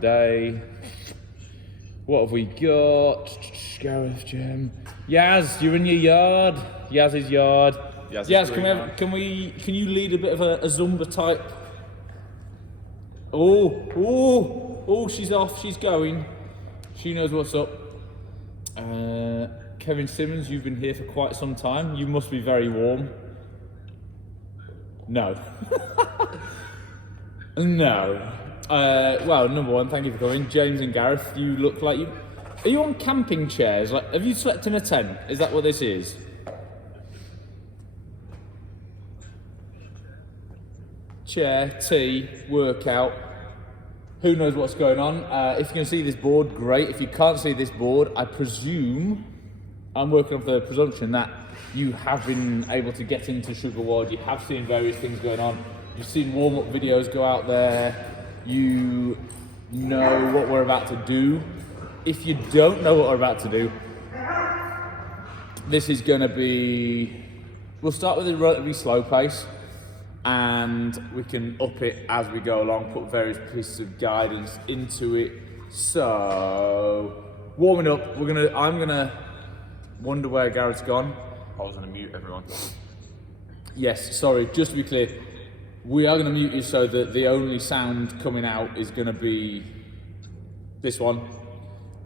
today. What have we got? Gareth, Jem. Yaz, you're in your yard. Yaz's yard. Yaz, can you lead a bit of a Zumba type? Oh, she's off, she's going. She knows what's up. Kevin Simmons, you've been here for quite some time. You must be very warm. No. No. Well, number one, thank you for coming. James and Gareth, you look like you... Are you on camping chairs? Like, have you slept in a tent? Is that what this is? Chair, tea, workout. Who knows what's going on? If you can see this board, great. If you can't see this board, I presume, I'm working off the presumption that you have been able to get into Sugar World. You have seen various things going on. You've seen warm-up videos go out there. You know what we're about to do. If you don't know what we're about to do, this is going to be... We'll start with a relatively slow pace, and we can up it as we go along, put various pieces of guidance into it. So, warming up, I'm gonna wonder where Gareth's gone. I was gonna mute everyone. Yes, sorry, just to be clear, we are gonna mute you so that the only sound coming out is gonna be this one.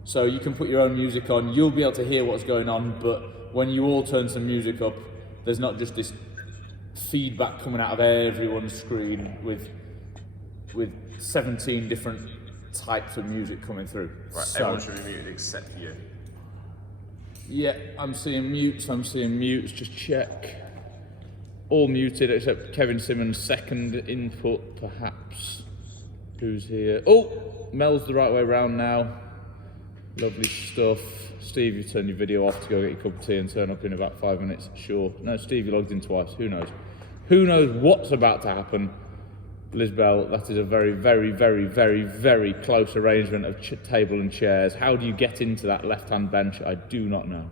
So you can put your own music on, you'll be able to hear what's going on, but when you all turn some music up, there's not just this feedback coming out of everyone's screen with 17 different types of music coming through. Right, so, everyone should be muted except for you. Yeah, I'm seeing mutes, just check. All muted except Kevin Simmons' second input, perhaps. Who's here? Oh, Mel's the right way around now. Lovely stuff. Steve, you turn your video off to go get your cup of tea and turn up in about 5 minutes. Sure. No, Steve, you logged in twice. Who knows? Who knows what's about to happen? Lisbel, that is a very, very, very, very, very close arrangement of table and chairs. How do you get into that left-hand bench? I do not know.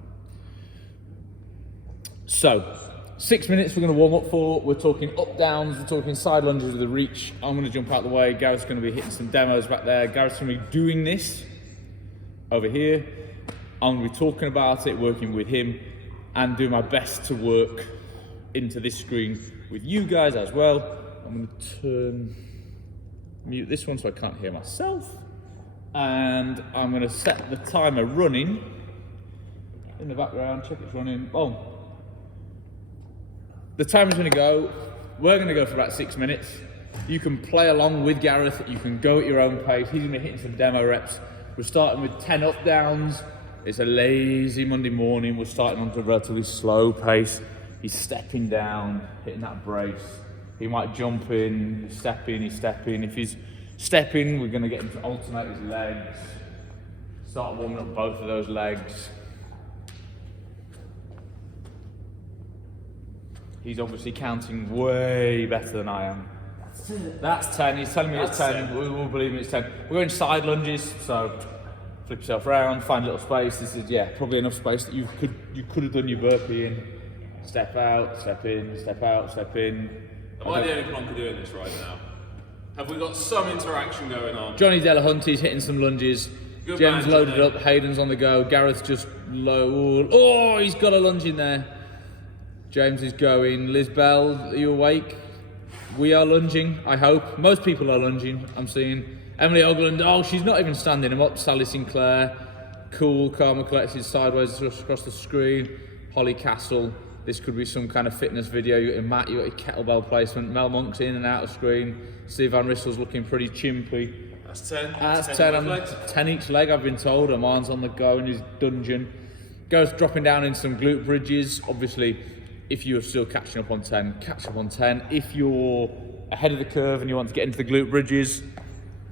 So, 6 minutes we're going to warm up for. We're talking up-downs, we're talking side lunges with the reach. I'm going to jump out the way. Gareth's going to be hitting some demos back there. Gareth's going to be doing this over here. I'm going to be talking about it, working with him, and doing my best to work into this screen with you guys as well. I'm going to mute this one so I can't hear myself. And I'm going to set the timer running in the background, check it's running. Oh, the timer's going to go. We're going to go for about 6 minutes. You can play along with Gareth, you can go at your own pace. He's going to be hitting some demo reps. We're starting with 10 up downs. It's a lazy Monday morning. We're starting on a relatively slow pace. He's stepping down, hitting that brace. He might jump in, step in, he's stepping. If he's stepping, we're going to get him to alternate his legs. Start warming up both of those legs. He's obviously counting way better than I am. That's 10. He's telling me it's 10. We will believe it's 10. We're going side lunges, so flip yourself around, find a little space. This is, yeah, probably enough space that you could have done your burpee in. Step out, step in, step out, step in. Am I the only plonker doing this right now? Have we got some interaction going on? Johnny Delahunty's hitting some lunges. Good Jem's man, loaded Johnny. up. Hayden's on the go. Gareth's just low. Oh, he's got a lunge in there. James is going. Lisbel, are you awake? We are lunging, I hope. Most people are lunging, I'm seeing. Emily Ogland, oh, she's not even standing him up. Sally Sinclair, cool, calm and collected, sideways across the screen. Holly Castle, this could be some kind of fitness video. You got your mat, you got your kettlebell placement. Mel Monk's in and out of screen. Steve Van Rissel's looking pretty chimpy. That's 10. That's 10, 10 each leg, I've been told. Aman's on the go in his dungeon. Goes dropping down in some glute bridges. Obviously, if you're still catching up on 10, catch up on 10. If you're ahead of the curve and you want to get into the glute bridges,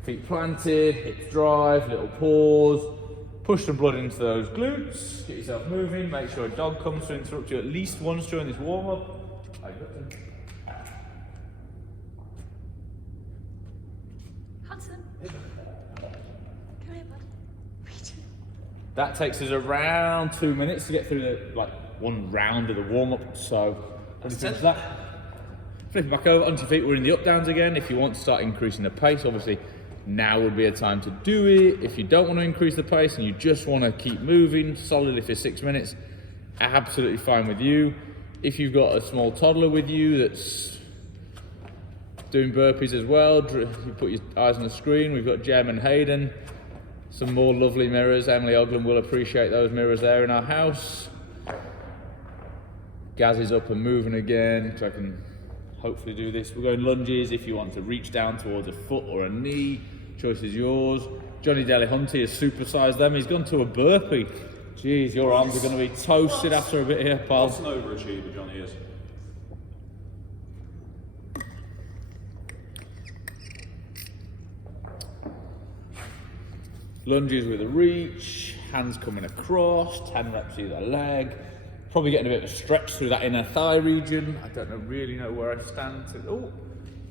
feet planted, hips drive, little pause, push some blood into those glutes, get yourself moving, make sure a dog comes to interrupt you at least once during this warm-up. Hudson, come here, bud. That takes us around 2 minutes to get through the, one round of the warm-up, so that. Flip it back over onto your feet, we're in the up downs again. If you want to start increasing the pace, obviously now would be a time to do it. If you don't want to increase the pace and you just want to keep moving solidly for 6 minutes, absolutely fine with you. If you've got a small toddler with you that's doing burpees as well, you put your eyes on the screen. We've got Jem and Hayden. Some more lovely mirrors. Emily Ogland will appreciate those mirrors there in our house. Gaz is up and moving again, so I can hopefully do this. We're going lunges. If you want to reach down towards a foot or a knee, choice is yours. Johnny Delahunty has supersized them. He's gone to a burpee. Jeez, your arms are going to be toasted after a bit here, pal. That's an overachiever, Johnny is. Lunges with a reach, hands coming across, 10 reps either leg. Probably getting a bit of a stretch through that inner thigh region. I don't really know where I stand. Oh,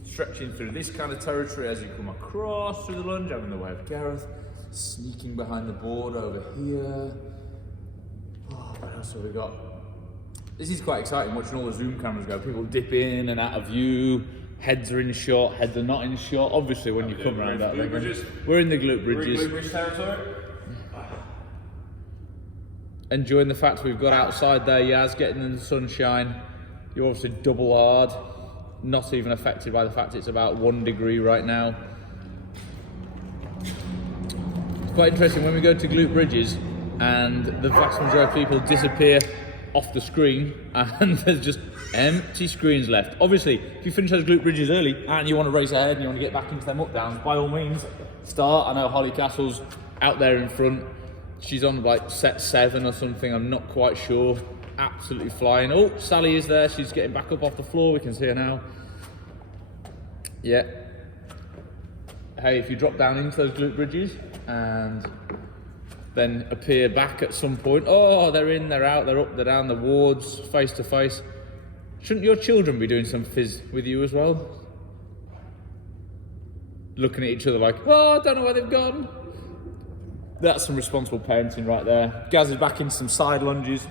stretching through this kind of territory as you come across through the lunge. I'm in the way of Gareth. Sneaking behind the board over here. Oh, what else have we got? This is quite exciting, watching all the zoom cameras go. People dip in and out of view. Heads are in shot, heads are not in shot. Obviously, when you come around that ring, we're in the glute bridges. Glute bridge territory. Enjoying the fact we've got outside there, Yaz, getting in the sunshine. You're obviously double hard, not even affected by the fact it's about 1 degree right now. It's quite interesting when we go to glute bridges and the vast majority of people disappear off the screen and there's just empty screens left. Obviously, if you finish those glute bridges early and you want to race ahead and you want to get back into them up downs, by all means, start. I know Holly Castle's out there in front. She's on like set 7 or something, I'm not quite sure. Absolutely flying. Oh, Sally is there, she's getting back up off the floor, we can see her now. Yeah. Hey, if you drop down into those glute bridges and then appear back at some point, oh, they're in, they're out, they're up, they're down, the wards, face to face. Shouldn't your children be doing some phys with you as well? Looking at each other like, oh, I don't know where they've gone. That's some responsible parenting right there. Gaz is back in some side lunges.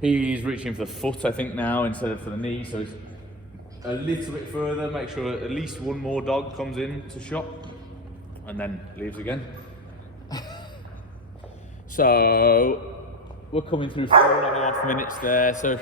He's reaching for the foot, I think, now instead of for the knee, so he's a little bit further. Make sure at least one more dog comes in to shot and then leaves again. So we're coming through 4.5 minutes there, so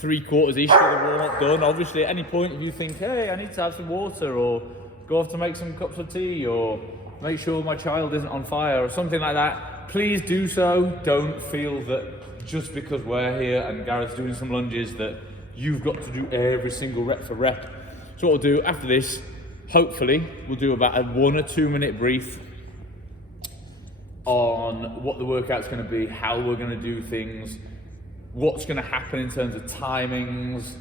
3/4-ish of the warm-up done. Obviously, at any point, if you think, hey, I need to have some water, or go off to make some cups of tea, or make sure my child isn't on fire, or something like that, please do so. Don't feel that just because we're here and Gareth's doing some lunges that you've got to do every single rep for rep. So what we'll do after this, hopefully, we'll do about a 1 or 2 minute brief on what the workout's going to be, how we're going to do things, what's going to happen in terms of timings,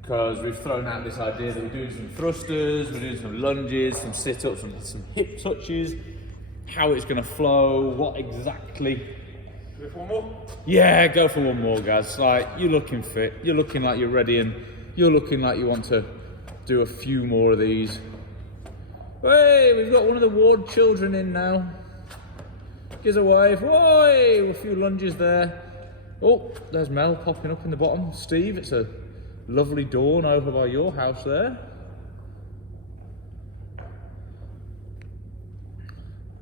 because we've thrown out this idea that we're doing some thrusters, we're doing some lunges, some sit-ups, some hip touches, how it's going to flow, what exactly. Go for one more? Yeah, go for one more, guys. Like, you're looking fit, you're looking like you're ready, and you're looking like you want to do a few more of these. Hey, we've got one of the ward children in now. Gives a wave. Whoa, a few lunges there. Oh, there's Mel popping up in the bottom. Steve, it's a lovely dawn over by your house there.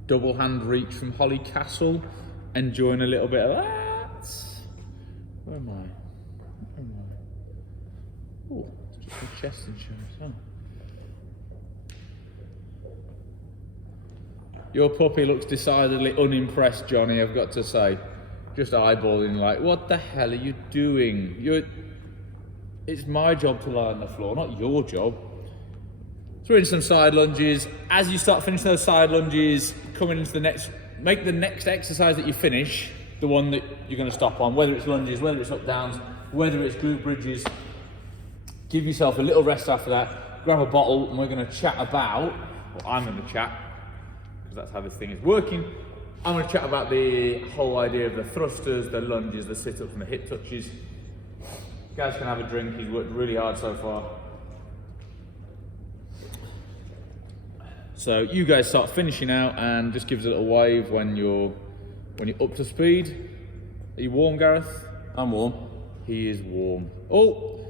Double hand reach from Holly Castle. Enjoying a little bit of that. Where am I? Oh, it's just a chest insurance. Oh. Your puppy looks decidedly unimpressed, Johnny, I've got to say. Just eyeballing like, what the hell are you doing? It's my job to lie on the floor, not your job. Throw in some side lunges. As you start finishing those side lunges, coming into the next, make the next exercise that you finish the one that you're going to stop on, whether it's lunges, whether it's up downs, whether it's glute bridges. Give yourself a little rest after that. Grab a bottle and we're going to chat about, well, I'm going to chat, because that's how this thing is working. I'm going to chat about the whole idea of the thrusters, the lunges, the sit-ups and the hip touches. Guys can have a drink, he's worked really hard so far. So you guys start finishing out and just give us a little wave when you're up to speed. Are you warm, Gareth? I'm warm. He is warm. Oh,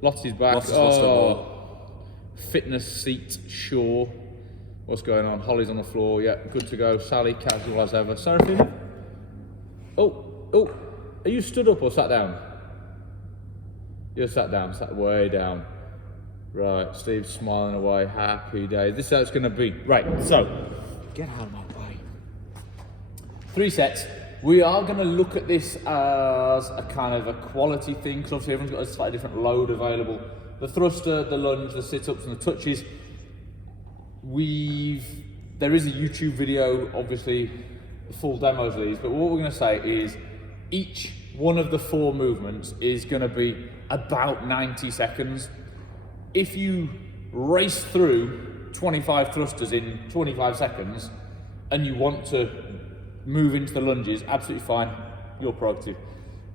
Lottie's back. Lottie's lost her ball. Fitness seat, sure. What's going on? Holly's on the floor. Yeah, good to go. Sally, casual as ever. Seraphina? Oh, are you stood up or sat down? You're sat down, sat way down. Right, Steve's smiling away. Happy day. This is how it's going to be. Right, so, get out of my way. 3 sets. We are going to look at this as a kind of a quality thing, because obviously everyone's got a slightly different load available. The thruster, the lunge, the sit-ups and the touches. There is a YouTube video, obviously, full demos of these, but what we're going to say is each one of the 4 movements is going to be about 90 seconds. If you race through 25 thrusters in 25 seconds and you want to move into the lunges, absolutely fine, your prerogative.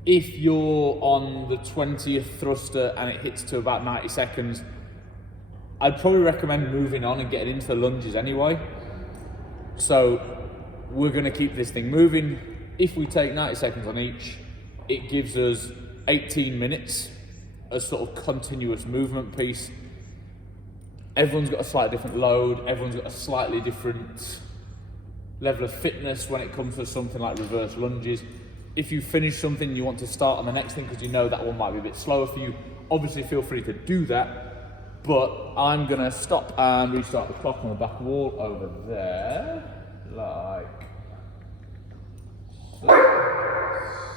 If you're on the 20th thruster and it hits to about 90 seconds, I'd probably recommend moving on and getting into the lunges anyway. So we're going to keep this thing moving. If we take 90 seconds on each, it gives us 18 minutes, a sort of continuous movement piece. Everyone's got a slightly different load, everyone's got a slightly different level of fitness when it comes to something like reverse lunges. If you finish something and you want to start on the next thing because you know that one might be a bit slower for you, obviously feel free to do that. But I'm going to stop and restart the clock on the back wall over there, like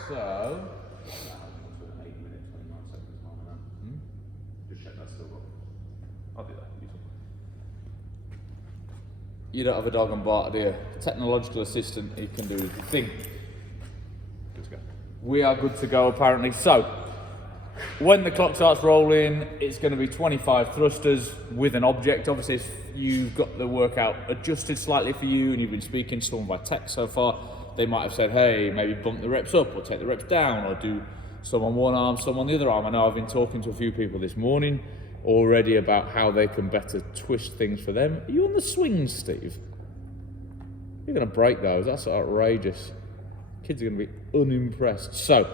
so. Just check that's still got. I'll do that. You don't have a dog on Bart, do you? Technological assistant, he can do the thing. Good to go. We are good to go apparently. So, when the clock starts rolling, it's going to be 25 thrusters with an object. Obviously, if you've got the workout adjusted slightly for you and you've been speaking to someone by text so far, they might have said, hey, maybe bump the reps up or take the reps down or do some on one arm, some on the other arm. I know I've been talking to a few people this morning already about how they can better twist things for them. Are you on the swings, Steve? You're going to break those. That's outrageous. Kids are going to be unimpressed. So,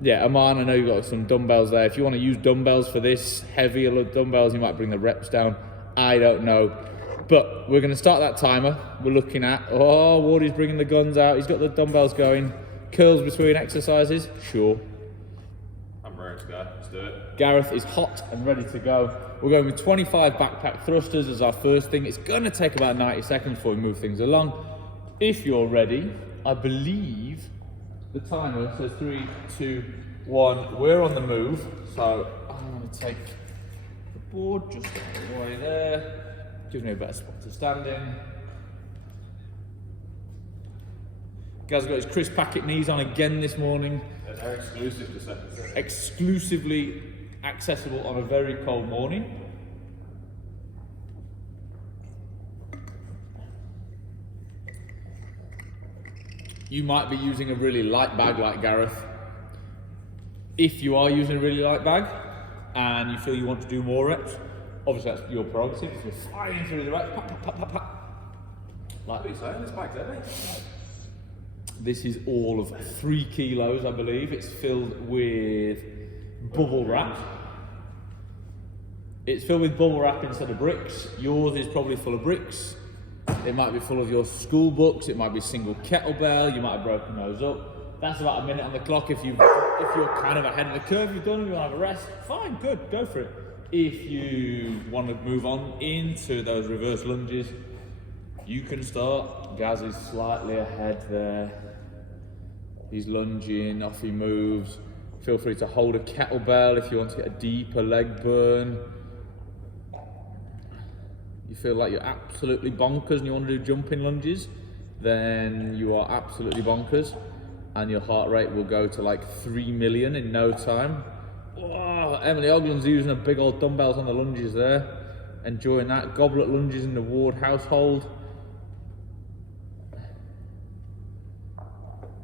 yeah, Aman, I know you've got some dumbbells there. If you want to use dumbbells for this, heavier dumbbells, you might bring the reps down. I don't know. But we're going to start that timer. We're looking at, Wardy's bringing the guns out. He's got the dumbbells going. Curls between exercises? Sure. I'm ready to go. Let's do it. Gareth is hot and ready to go. We're going with 25 backpack thrusters as our first thing. It's going to take about 90 seconds before we move things along. If you're ready, I believe the timer says 3, 2, 1. We're on the move, so I'm going to take the board just all the way there. Gives me a better spot to stand in. Guy's got his Chris Packett knees on again this morning. They're exclusive to second. Exclusively accessible on a very cold morning. You might be using a really light bag like Gareth. If you are using a really light bag and you feel you want to do more reps, obviously that's your prerogative. If you're flying through the reps, pop, pop, pop, pop, pop. Like What are you saying? This bag's heavy. this is all of 3 kilos, I believe. It's filled with bubble wrap. It's filled with bubble wrap instead of bricks. Yours is probably full of bricks. It might be full of your school books. It might be single kettlebell. You might have broken those up. That's about a minute on the clock. If you're kind of ahead of the curve, you've done, you want to have a rest, fine, good, go for it. If you want to move on into those reverse lunges, you can start. Gaz is slightly ahead there. He's lunging, off he moves. Feel free to hold a kettlebell if you want to get a deeper leg burn. You feel like you're absolutely bonkers and you want to do jumping lunges, then you are absolutely bonkers and your heart rate will go to like 3 million in no time. Oh, Emily Ogland's using a big old dumbbells on the lunges there. Enjoying that. Goblet lunges in the Ward household.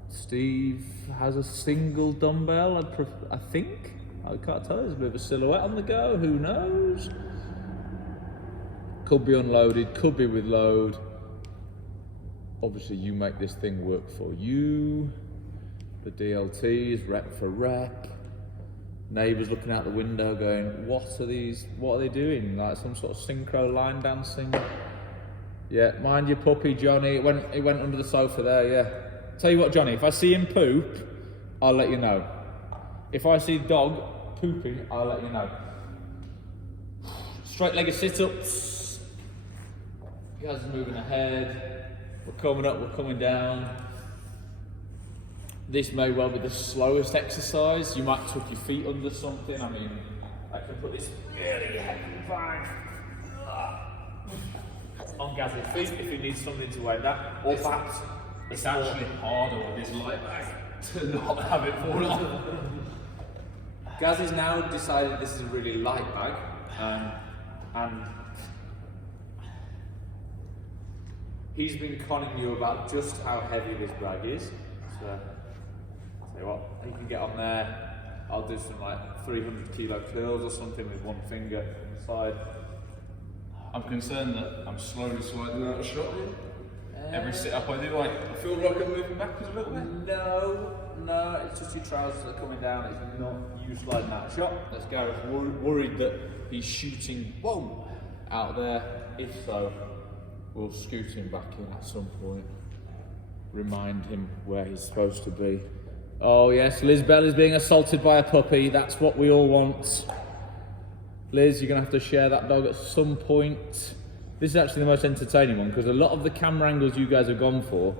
Steve has a single dumbbell, I think. I can't tell, there's a bit of a silhouette on the go, who knows? Could be unloaded, could be with load. Obviously you make this thing work for you. The DLTs, rep for rep. Neighbours looking out the window going, what are they doing? Like some sort of synchro line dancing. Yeah, mind your puppy, Johnny. It went under the sofa there, yeah. Tell you what, Johnny, if I see him poop, I'll let you know. If I see dog pooping, I'll let you know. Straight-legged sit-ups. You guys are moving ahead. We're coming up, we're coming down. This may well be the slowest exercise. You might tuck your feet under something. I mean, I can put this really heavy bag on Gaz's feet if he needs something to weigh that. Or perhaps It's actually harder with this light bag to not have it fall off. Gaz has now decided this is a really light bag, and he's been conning you about just how heavy this bag is. So, I'll tell you what, you can get on there. I'll do some like 300 kilo curls or something with one finger on the side. I'm concerned that I'm slowly sliding out of shot here. Every sit-up I do, I feel like I'm moving backwards a little bit. No, it's just your trousers that are coming down. It's not you sliding out of shot. Let's go. Worried that he's shooting out there. If so, we'll scoot him back in at some point. Remind him where he's supposed to be. Oh yes, Liz Bell is being assaulted by a puppy. That's what we all want. Liz, you're going to have to share that dog at some point. This is actually the most entertaining one because a lot of the camera angles you guys have gone for,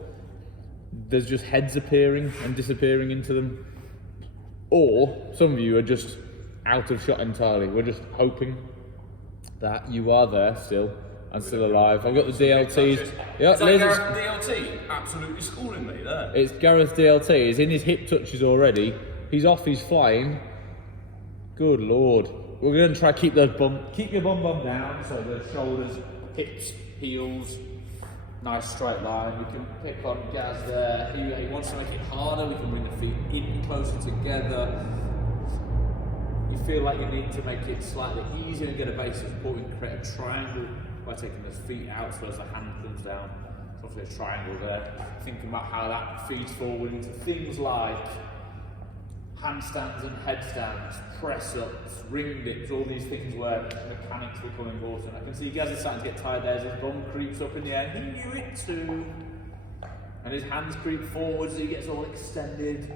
there's just heads appearing and disappearing into them. Or some of you are just out of shot entirely. We're just hoping that you are there still and still alive. I've got the DLTs. Yeah, Is that Liz Gareth DLT absolutely schooling me there? It's Gareth DLT. He's in his hip touches already. He's off, he's flying. Good lord. We're going to try to keep your bum down, so the shoulders, hips, heels, nice straight line. We can pick on Gaz there. He wants to make it harder. We can bring the feet in closer together. You feel like you need to make it slightly easier and get a base of support. We can create a triangle by taking those feet out so as the hand comes down. It's obviously a triangle there. Thinking about how that feeds forward into things like handstands and headstands, press-ups, ring dips, all these things where mechanics become important. I can see Gaz is starting to get tired there as his bum creeps up in the air. He knew it too. And his hands creep forward so he gets all extended.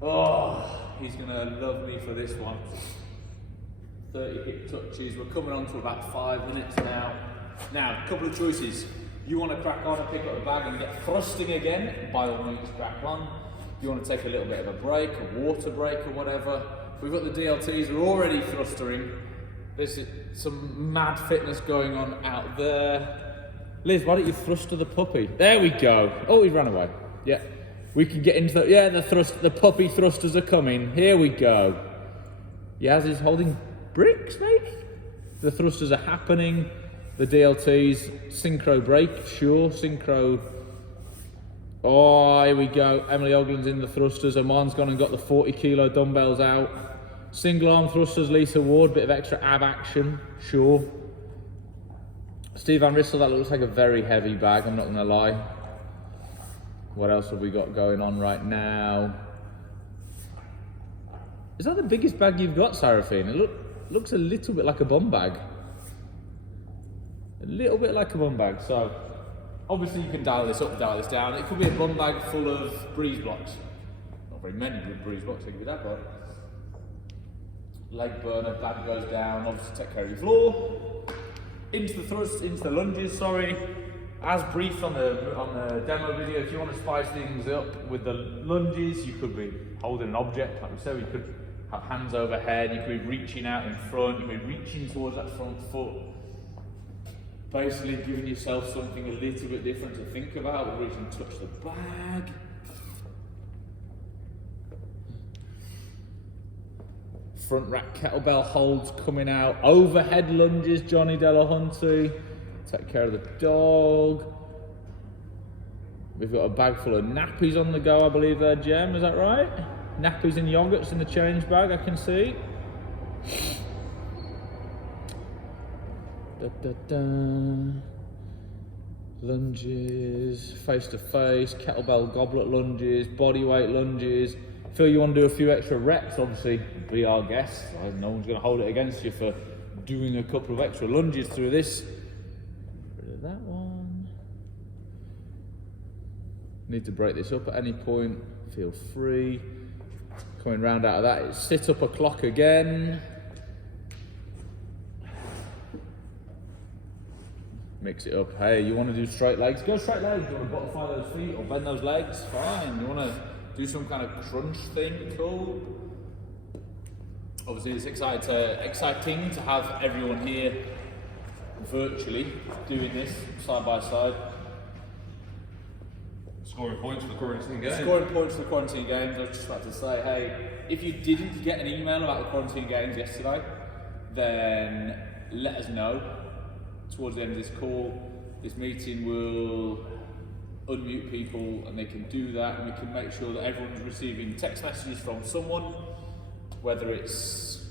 Oh, he's going to love me for this one. 30 hip touches. We're coming on to about 5 minutes now. Now, a couple of choices. You want to crack on and pick up a bag and get thrusting again? By all means, crack on. You want to take a little bit of a break, a water break or whatever. We've got the DLTs, we're already thrustering. There's some mad fitness going on out there. Liz, why don't you thruster the puppy? There we go. Oh, he ran away. Yeah, we can get into the puppy thrusters are coming. Here we go. Yaz is holding bricks, maybe? The thrusters are happening. The DLTs, synchro break, sure, synchro. Oh, here we go. Emily Ogland's in the thrusters. Oman's gone and got the 40 kilo dumbbells out. Single arm thrusters, Lisa Ward, bit of extra ab action, sure. Steve Van Rissel, that looks like a very heavy bag, I'm not going to lie. What else have we got going on right now? Is that the biggest bag you've got, Seraphine? It looks a little bit like a bum bag. A little bit like a bum bag, so obviously you can dial this up, dial this down. It could be a bum bag full of breeze blocks. Not very many good breeze blocks, it could be that one. Leg burner, bag goes down, obviously take care of your floor. Into the thrust, into the lunges, sorry. As briefed on the demo video, if you want to spice things up with the lunges, you could be holding an object, like we said, you could have hands overhead, you could be reaching out in front, you could be reaching towards that front foot. Basically giving yourself something a little bit different to think about, where you can touch the bag. Front rack kettlebell holds coming out. Overhead lunges, Johnny Delahunty. Take care of the dog. We've got a bag full of nappies on the go, I believe there, Jem, is that right? Nappies and yogurts in the change bag, I can see. Da, da, da. Lunges, face to face, kettlebell goblet lunges, body weight lunges. Feel you want to do a few extra reps, obviously be our guest. No one's going to hold it against you for doing a couple of extra lunges through this. Rid of that one. Need to break this up at any point, feel free. Coming round out of that, it's sit up o'clock again. Mix it up. Hey, you want to do straight legs? Go straight legs. You want to butterfly those feet or bend those legs? Fine. You want to do some kind of crunch thing? Cool. Obviously, it's exciting to have everyone here virtually doing this side by side. Scoring points for the quarantine games. Scoring points for the quarantine games. I was just about to say, hey, if you didn't get an email about the quarantine games yesterday, then let us know. Towards the end of this call, this meeting will unmute people and they can do that, and we can make sure that everyone's receiving text messages from someone, whether it's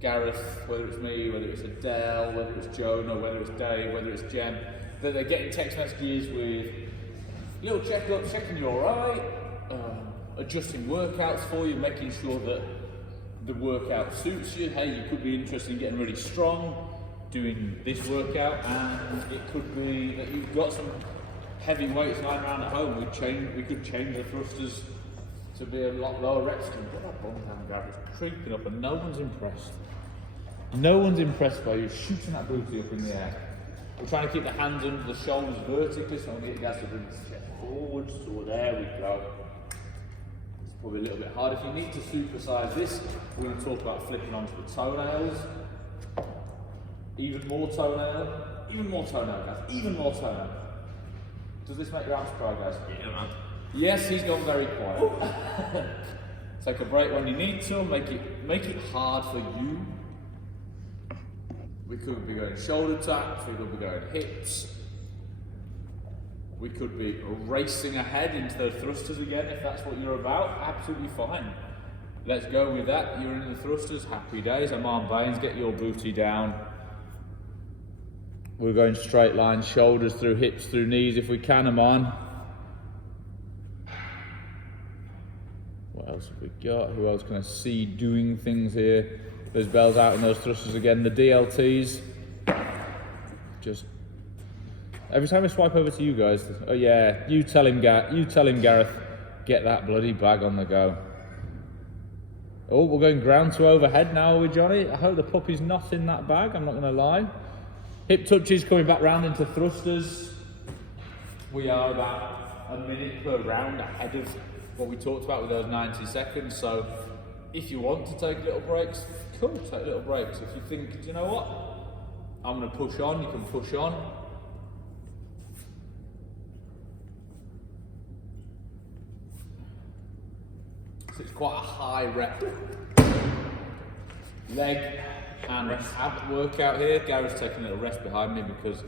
Gareth, whether it's me, whether it's Adele, whether it's Jonah, whether it's Dave, whether it's Jen, that they're getting text messages with little checkups, checking you're alright, adjusting workouts for you, making sure that the workout suits you. Hey, you could be interested in getting really strong, doing this workout, and it could be that you've got some heavy weights lying around at home. We could change the thrusters to be a lot lower reps. But that bum down grab is creeping up and no one's impressed. No one's impressed by you shooting that booty up in the air. We're trying to keep the hands under the shoulders vertically, so I'm going to get to bring the chest forwards. So there we go. It's probably a little bit hard. If you need to supersize this, we're going to talk about flipping onto the toenails. Even more toenail, guys, even more toenail. Does this make your arms cry, guys? Yeah, man. Yes, he's gone very quiet. Take a break when you need to, make it hard for you. We could be going shoulder taps, we could be going hips. We could be racing ahead into the thrusters again if that's what you're about, absolutely fine. Let's go with that. You're in the thrusters, happy days. Amon Baines, get your booty down. We're going straight lines, shoulders through hips, through knees if we can, Amon. What else have we got? Who else can I see doing things here? Those bells out and those thrusters again. The DLTs. Just every time I swipe over to you guys, oh yeah, you tell him Gareth, get that bloody bag on the go. Oh, we're going ground to overhead now, are we, Johnny? I hope the puppy's not in that bag, I'm not going to lie. Hip touches coming back round into thrusters. We are about a minute per round ahead of what we talked about with those 90 seconds. So if you want to take little breaks, cool, take little breaks. If you think, do you know what? I'm going to push on, you can push on. So it's quite a high rep leg and ab workout here. Gareth's taking a little rest behind me because,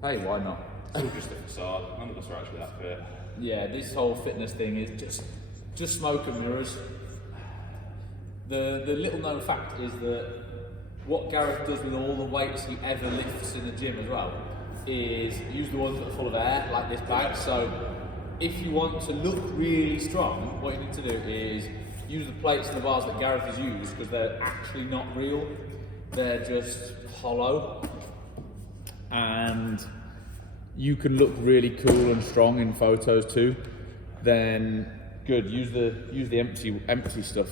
hey, why not? It's all just a facade. None of us are actually that fit. Yeah, this whole fitness thing is just smoke and mirrors. The little known fact is that what Gareth does with all the weights he ever lifts in the gym as well is use the ones that are full of air, like this bag. So if you want to look really strong, what you need to do is use the plates and the bars that Gareth has used, because they're actually not real. They're just hollow. And you can look really cool and strong in photos too. Then good, use the empty stuff.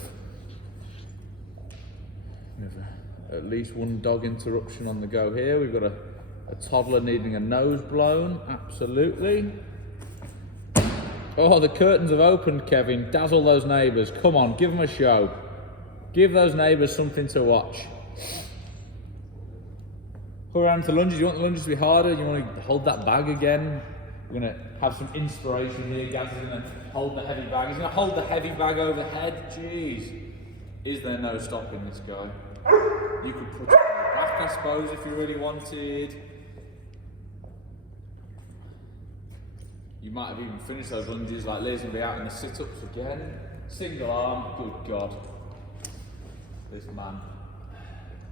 We have at least one dog interruption on the go here. We've got a toddler needing a nose blown, absolutely. Oh, the curtains have opened, Kevin. Dazzle those neighbours. Come on, give them a show. Give those neighbours something to watch. Go around to lunges. You want the lunges to be harder? You want to hold that bag again? We're going to have some inspiration here. Gaz is going to hold the heavy bag. He's going to hold the heavy bag overhead. Jeez. Is there no stopping this guy? You could put it on the back, I suppose, if you really wanted. You might have even finished those lunges like Liz and be out in the sit-ups again. Single arm, good God. This man.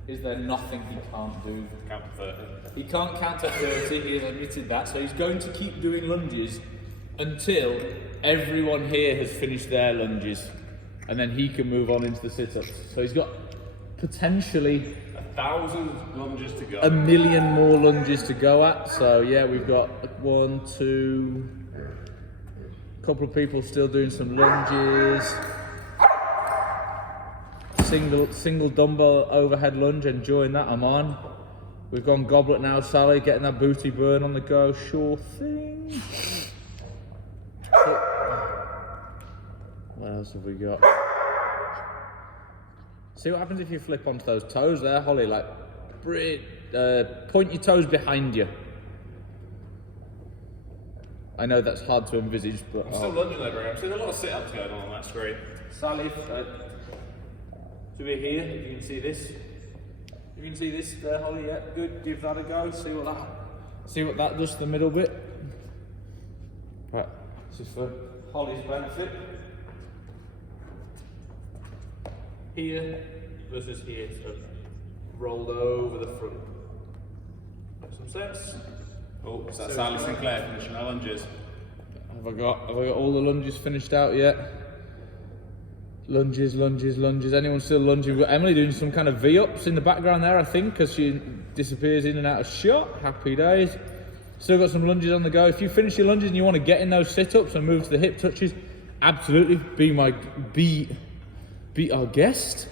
Is there nothing he can't do? Count to 30. He can't count to 30, he has admitted that, so he's going to keep doing lunges until everyone here has finished their lunges, and then he can move on into the sit-ups. So he's got potentially 1,000 lunges to go. 1 million more lunges to go at. So yeah, we've got 1, 2, couple of people still doing some lunges. Single dumbbell overhead lunge, enjoying that. I'm on. We've gone goblet now, Sally, getting that booty burn on the go. Sure thing. What else have we got? See what happens if you flip onto those toes there, Holly. Like, point your toes behind you. I know that's hard to envisage, but I'm still lunging over here. I'm seeing a lot of sit-ups going on that screen. Sally, to be here, if you can see this. You can see this there, Holly. Yeah, good. Give that a go. See what that does to the middle bit. Right, this is for Holly's benefit. Here versus here, so rolled over the front. Make some sense. Oh, is that Sally Sinclair finishing her lunges? Have I got all the lunges finished out yet? Lunges. Anyone still lunging? We've got Emily doing some kind of V-ups in the background there, I think, because she disappears in and out of shot. Happy days. Still got some lunges on the go. If you finish your lunges and you want to get in those sit-ups and move to the hip touches, absolutely be our guest.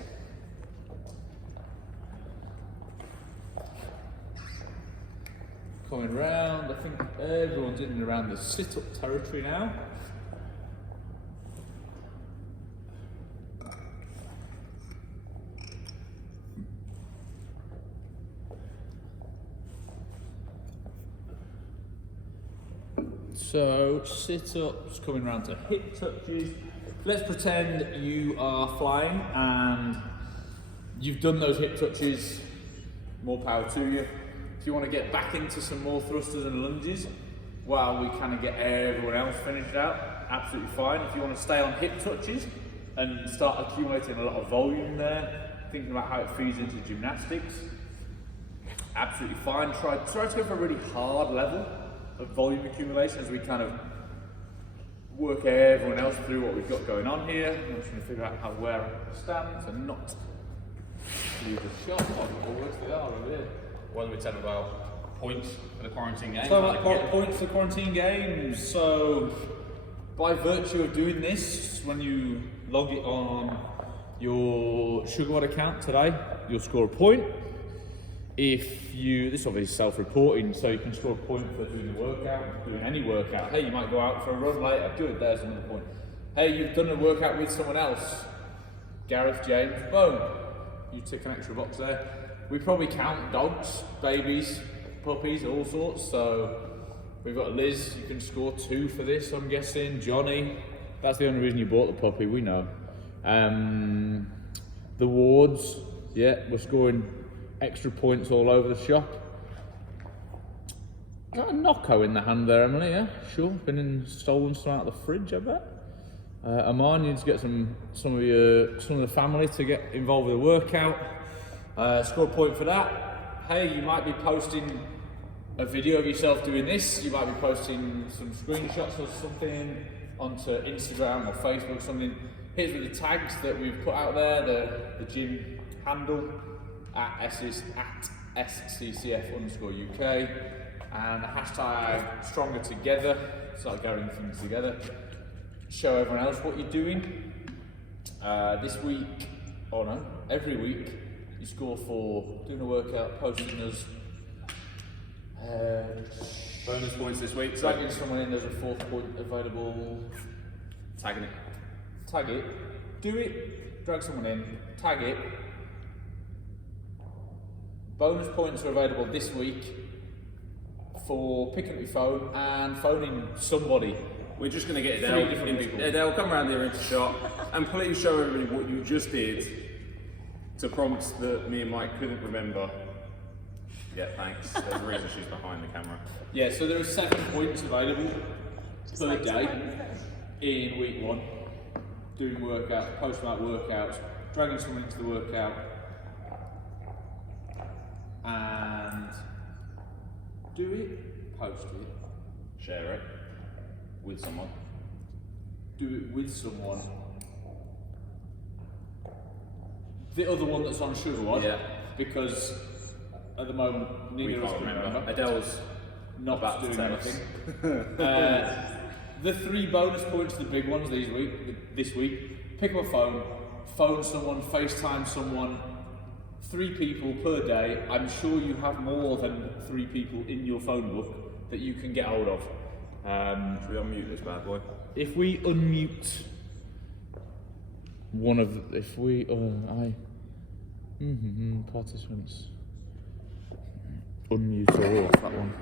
Coming round, I think everyone's in and around the sit-up territory now. So, sit-ups, coming round to hip touches. Let's pretend you are flying and you've done those hip touches, more power to you. If you want to get back into some more thrusters and lunges, while we kind of get everyone else finished out, absolutely fine. If you want to stay on hip touches and start accumulating a lot of volume there, thinking about how it feeds into gymnastics, absolutely fine. Try to go for a really hard level of volume accumulation as we kind of work everyone else through what we've got going on here. I'm just going to figure out where I stand to not leave the shot. Oh, where's they are over there. What do we tell about points for the quarantine games? So about points for quarantine games. So by virtue of doing this, when you log it on your SugarWOD account today, you'll score a point. If you, this is obviously self-reporting, so you can score a point for doing the workout, doing any workout. Hey, you might go out for a run later. Good, there's another point. Hey, you've done a workout with someone else. Gareth, James, boom. You tick an extra box there. We probably count dogs, babies, puppies, all sorts. So we've got Liz, you can score 2 for this, I'm guessing. Johnny, that's the only reason you bought the puppy, we know. The wards, yeah, we're scoring extra points all over the shop. Got a Nocco in the hand there, Emily, yeah? Sure, stolen some out of the fridge, I bet. Aman, you need to get some of the family to get involved with the workout. Score a point for that. Hey, you might be posting a video of yourself doing this. You might be posting some screenshots or something onto Instagram or Facebook, something. Here's with the tags that we've put out there, the gym handle at SCCF_UK and the hashtag stronger together. Start gathering things together. Show everyone else what you're doing. This week, every week, you score for doing a workout, posting us. Bonus points this week. Dragging someone in, there's a 4th point available. Tagging it. Tag it. Do it. Drag someone in. Tag it. Bonus points are available this week for picking up your phone and phoning somebody. We're just going to get 3 different people. Adele, come around here into shot and please show everybody what you just did to prompts that me and Mike couldn't remember. Yeah, thanks. There's a reason she's behind the camera. Yeah, so there are 7 points available per day in week 1. Doing workouts, posting out workouts, dragging someone into the workout, and do it, post it, share it with someone, do it with someone. The other one that's on SugarWOD, yeah, because at the moment neither of us can remember. Adele's not about doing to tell anything. The 3 bonus points, the big ones this week. Pick up a phone, phone someone, FaceTime someone. 3 people per day. I'm sure you have more than 3 people in your phone book that you can get hold of. Should we unmute this bad boy? If we unmute one of, participants, unmute all off that one.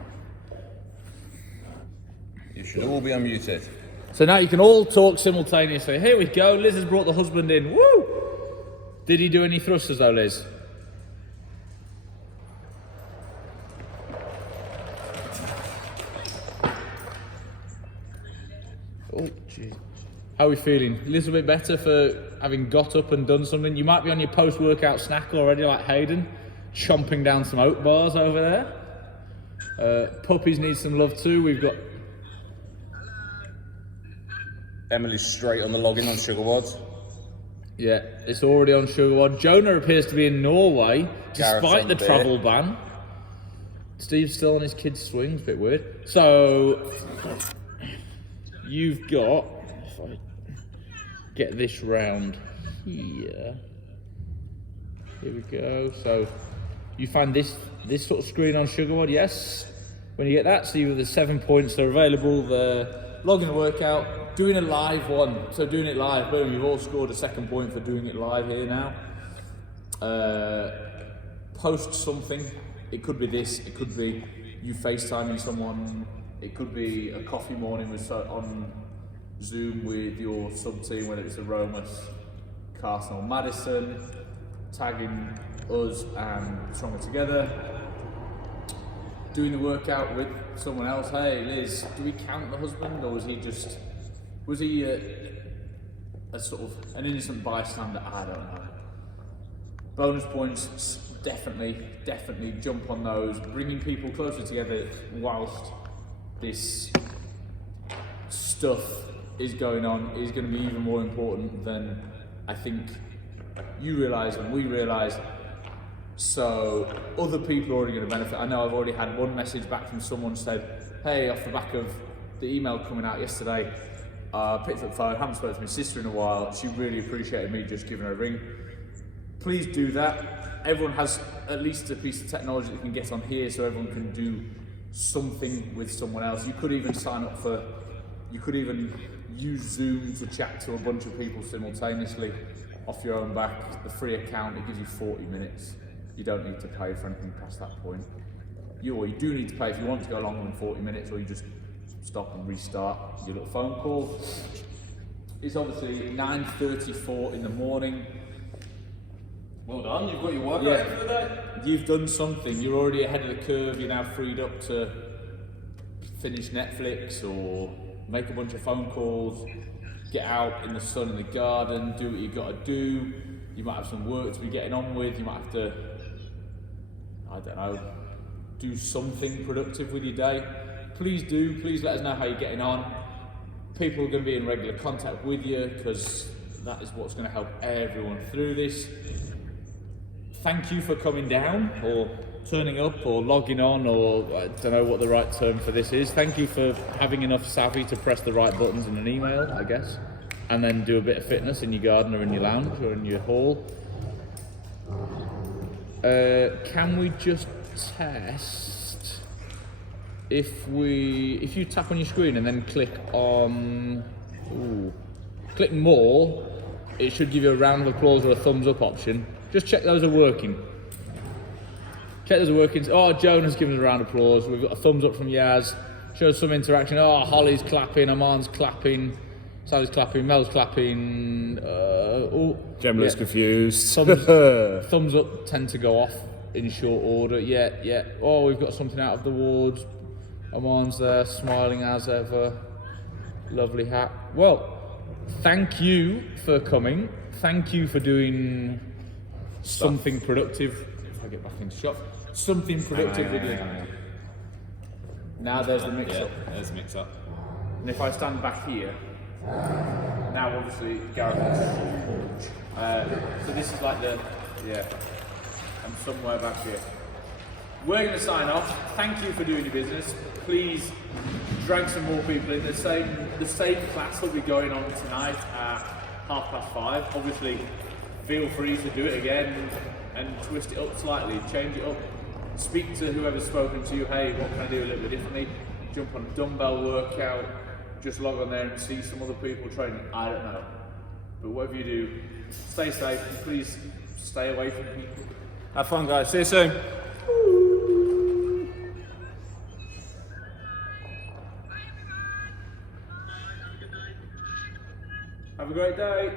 You should all be unmuted. So now you can all talk simultaneously. Here we go. Liz has brought the husband in. Woo! Did he do any thrusters though, Liz? Oh, jeez. How are we feeling? A little bit better for having got up and done something? You might be on your post-workout snack already, like Hayden, chomping down some oat bars over there. Puppies need some love too. We've got Emily's straight on the login on Sugar Wads. Yeah, it's already on Sugarwad. Jonah appears to be in Norway, despite the travel ban. Steve's still on his kids' swings, bit weird. So, you've got, if I get this round here, here we go. So, you find this sort of screen on Sugarwad, yes. When you get that, so the 7 points are available, the logging the workout, doing a live one. So doing it live, boom, you've all scored a 2nd point for doing it live here now. Post something. It could be this, it could be you FaceTiming someone, it could be a coffee morning on Zoom with your sub-team, whether it's the Romus, Carson or Madison, tagging us and Stronger Together. Doing the workout with someone else. Hey Liz, do we count the husband, or was he a sort of an innocent bystander? I don't know. Bonus points, definitely jump on those. Bringing people closer together whilst this stuff is going on is going to be even more important than I think you realise and we realise. So other people are already going to benefit. I know I've already had one message back from someone said, hey, off the back of the email coming out yesterday, picked up the phone, haven't spoken to my sister in a while, she really appreciated me just giving her a ring. Please do that. Everyone has at least a piece of technology that can get on here so everyone can do something with someone else. You could even sign up for, you could even use Zoom to chat to a bunch of people simultaneously off your own back. The free account, it gives you 40 minutes. You don't need to pay for anything past that point. You do need to pay if you want to go longer than 40 minutes, or you just stop and restart your little phone call. It's obviously 9:34 in the morning. Well done, you've got your workout in for the day. You've done something. You're already ahead of the curve. You're now freed up to finish Netflix or make a bunch of phone calls, get out in the sun in the garden, do what you've got to do. You might have some work to be getting on with. You might have to, I don't know, do something productive with your day. Please do. Please let us know how you're getting on. People are going to be in regular contact with you because that is what's going to help everyone through this. Thank you for coming down or turning up or logging on, or I don't know what the right term for this is. Thank you for having enough savvy to press the right buttons in an email, I guess, and then do a bit of fitness in your garden or in your lounge or in your hall. Can we just test if you tap on your screen and then click on click more, it should give you a round of applause or a thumbs up option. Just check those are working. Check those are working. Oh, Jonah's giving us a round of applause. We've got a thumbs up from Yaz. Shows some interaction. Oh, Holly's clapping, Aman's clapping, Sally's clapping, Mel's clapping. Gemma's confused. Thumbs up tend to go off in short order. Yeah. Oh, we've got something out of the wards. Aman's there, smiling as ever. Lovely hat. Well, thank you for coming. Thank you for doing something productive. If I get back in shot, something productive with you. Now there's the mix-up. There's the mix-up. And if I stand back here, now obviously Gareth wants so this is like I'm somewhere back here. we're going to sign off. Thank you for doing your business. Please drag some more people in. The same class will be going on tonight at 5:30. Obviously, feel free to do it again and twist it up slightly, change it up. Speak to whoever's spoken to you. Hey, what can I do a little bit differently? Jump on a dumbbell workout. Just log on there and see some other people training. I don't know. But whatever you do, stay safe and please stay away from people. Have fun, guys. See you soon. Have a great day.